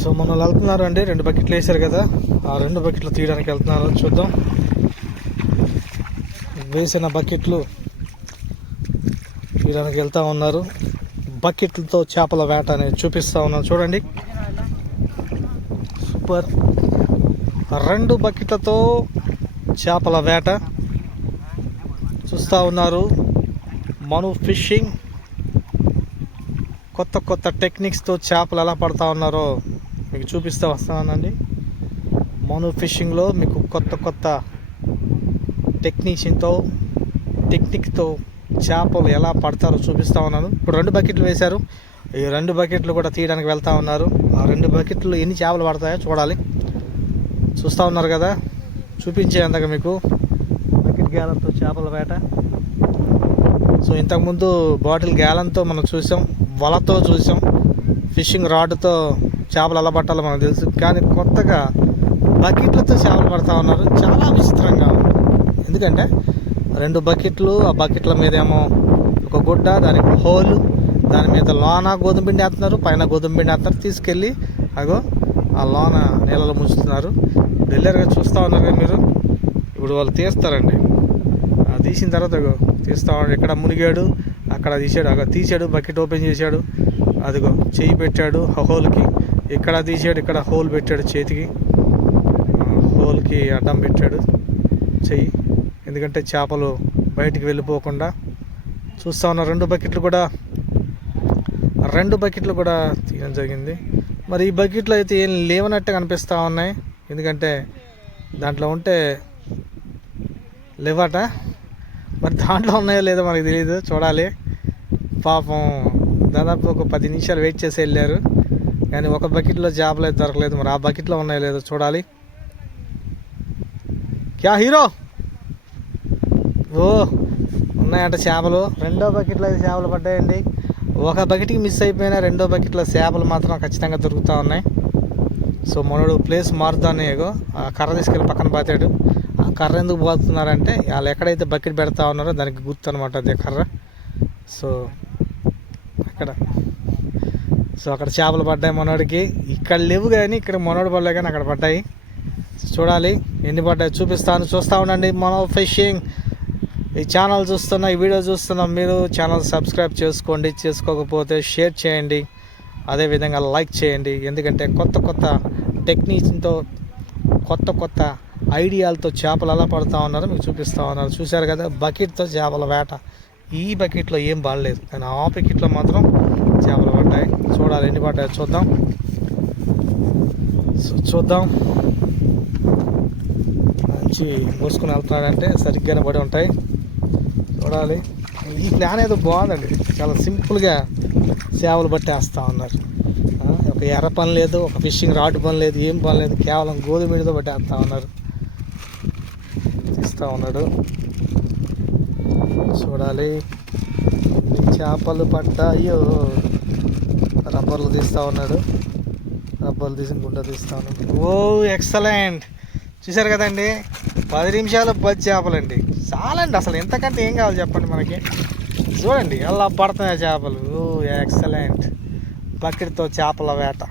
So మనం వెళ్తున్నారు అండి, 2 బకెట్లు వేసారు కదా, ఆ 2 బకెట్లు తీయడానికి వెళ్తున్నారు. చూద్దాం. వేసిన బకెట్లు తీయడానికి వెళ్తూ ఉన్నారు. బకెట్లతో చేపల వేట అనేది చూపిస్తూ ఉన్నాను చూడండి. సూపర్. 2 బకెట్లతో చేపల వేట చూస్తూ ఉన్నారు. మను ఫిషింగ్ కొత్త కొత్త టెక్నిక్స్తో చేపలు ఎలా పడతా ఉన్నారో మీకు చూపిస్తూ వస్తానండి. మను ఫిషింగ్లో మీకు కొత్త కొత్త టెక్నిక్తో చేపలు ఎలా పడతారో చూపిస్తూ ఉన్నాను. ఇప్పుడు 2 బకెట్లు వేశారు. ఈ 2 బకెట్లు కూడా తీయడానికి వెళ్తూ ఉన్నారు. ఆ 2 బకెట్లు ఎన్ని చేపలు పడతాయో చూడాలి. చూస్తూ ఉన్నారు కదా, చూపించేందుకు మీకు బకెట్ గ్యాలన్తో చేపల వేట. సో ఇంతకుముందు బాటిల్ గ్యాలన్తో మనం చూసాం, వలతో చూసాం, ఫిషింగ్ రాడ్తో చేపలు ఎలా పట్టాలో మనకు తెలుసు. కానీ కొత్తగా బకెట్లతో చేపలు పడతా ఉన్నారు. చాలా విచిత్రంగా ఉంది. ఎందుకంటే 2 బకెట్లు, ఆ బకెట్ల మీద ఏమో ఒక గుడ్డ, దానికి హోల్, దాని మీద లోన గోధుమ పిండి వేస్తున్నారు, పైన గోధుమ పిండి వేస్తున్నారు, తీసుకెళ్ళి అగో ఆ లోన నీళ్ళలో ముంచుతున్నారు. రెగ్యులర్గా చూస్తూ ఉన్నారు కదా మీరు. ఇప్పుడు వాళ్ళు తీస్తారండి. తీసిన తర్వాత తీస్తూ ఉన్నాడు. ఇక్కడ మునిగాడు, అక్కడ తీసాడు, బకెట్ ఓపెన్ చేశాడు, అదిగో చెయ్యి పెట్టాడు హోల్కి, ఇక్కడ తీసాడు, ఇక్కడ హోల్ పెట్టాడు, చేతికి హోల్కి అడ్డం పెట్టాడు చెయ్యి, ఎందుకంటే చేపలు బయటికి వెళ్ళిపోకుండా. చూస్తూ ఉన్న 2 బకెట్లు కూడా తీయడం జరిగింది. మరి ఈ బకెట్లు అయితే ఏం లేవనట్టే కనిపిస్తూ ఉన్నాయి, ఎందుకంటే దాంట్లో ఉంటే లేవట. మరి దాంట్లో ఉన్నాయో లేదో మనకు తెలియదు, చూడాలి. పాపం దాదాపు ఒక 10 నిమిషాలు వెయిట్ చేసి వెళ్ళారు, కానీ ఒక బకెట్లో చేపలు అయితే దొరకలేదు. మరి ఆ బకెట్లో ఉన్నాయో లేదో చూడాలి. క్యా హీరో, ఓ ఉన్నాయంట చేపలు. 2వ బకెట్లో అయితే చేపలు పడ్డాయండి. ఒక బకెట్కి మిస్ అయిపోయినా 2వ బకెట్లో చేపలు మాత్రం ఖచ్చితంగా దొరుకుతూ ఉన్నాయి. సో మనోడు ప్లేస్ మారుతానే ఆ కర్ర తీసుకెళ్ళి పక్కన పాతాడు. ఆ కర్ర ఎందుకు పోతున్నారంటే వాళ్ళు ఎక్కడైతే బకెట్ పెడతా ఉన్నారో దానికి గుర్తు అనమాట అదే కర్ర. సో అక్కడ చేపలు పడ్డాయి మనోడికి. ఇక్కడ లేవు కానీ ఇక్కడ మనోడు పడలే, కానీ అక్కడ పడ్డాయి. చూడాలి ఎన్ని పడ్డాయి, చూపిస్తాను. చూస్తూ ఉండండి మను ఫిషింగ్. ఈ ఛానల్ చూస్తున్న, ఈ వీడియో చూస్తున్న మీరు ఛానల్ సబ్స్క్రైబ్ చేసుకోండి, చేసుకోకపోతే షేర్ చేయండి, అదేవిధంగా లైక్ చేయండి. ఎందుకంటే కొత్త కొత్త టెక్నిక్స్తో, కొత్త కొత్త ఐడియాలతో చేపలు ఎలా పడుతూ ఉన్నారో మీకు చూపిస్తూ ఉన్నారు. చూశారు కదా, బకెట్తో చేపల వేట. ఈ బకెట్లో ఏం పడలేదు, కానీ ఆ బకెట్లో మాత్రం చేపలు పడ్డాయి. చూడాలి ఎన్ని పడ్డాయి చూద్దాం. మంచి మోసుకుని వెళ్తున్నాడంటే సరిగ్గానే పడి ఉంటాయి. చూడాలి. ఈ ప్లాన్ ఏదో బాగుందండి, చాలా సింపుల్గా చేపలు పట్టేస్తూ ఉన్నారు. ఒక ఎర్ర పని లేదు, ఒక ఫిషింగ్ రాడ్ పని లేదు, ఏం పని లేదు, కేవలం గోధుమ పిండితో పట్టేస్తూ ఉన్నారు. తీస్తూ ఉన్నాడు. చూడాలి చేపలు పడ్డాయో. రబ్బర్లు తీస్తూ ఉన్నాడు, రబ్బర్లు తీసి గుడ్డ తీస్తూ ఉన్నాడు. ఓ ఎక్సలెంట్. చూశారు కదండి, 10 నిమిషాలు 10 చేపలండి. చాలండి, అసలు ఎంతకంటే ఏం కావాలి చెప్పండి మనకి. చూడండి ఎలా పడుతున్నాయి చేపలు. ఓ ఎక్సలెంట్. బకెట్తో చేపల వేట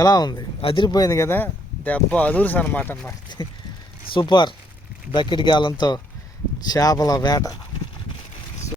ఎలా ఉంది, అదిరిపోయింది కదా, దెబ్బ అదురుసు అనమాట. సూపర్. బకెట్ గాలంతో చేపల వేట.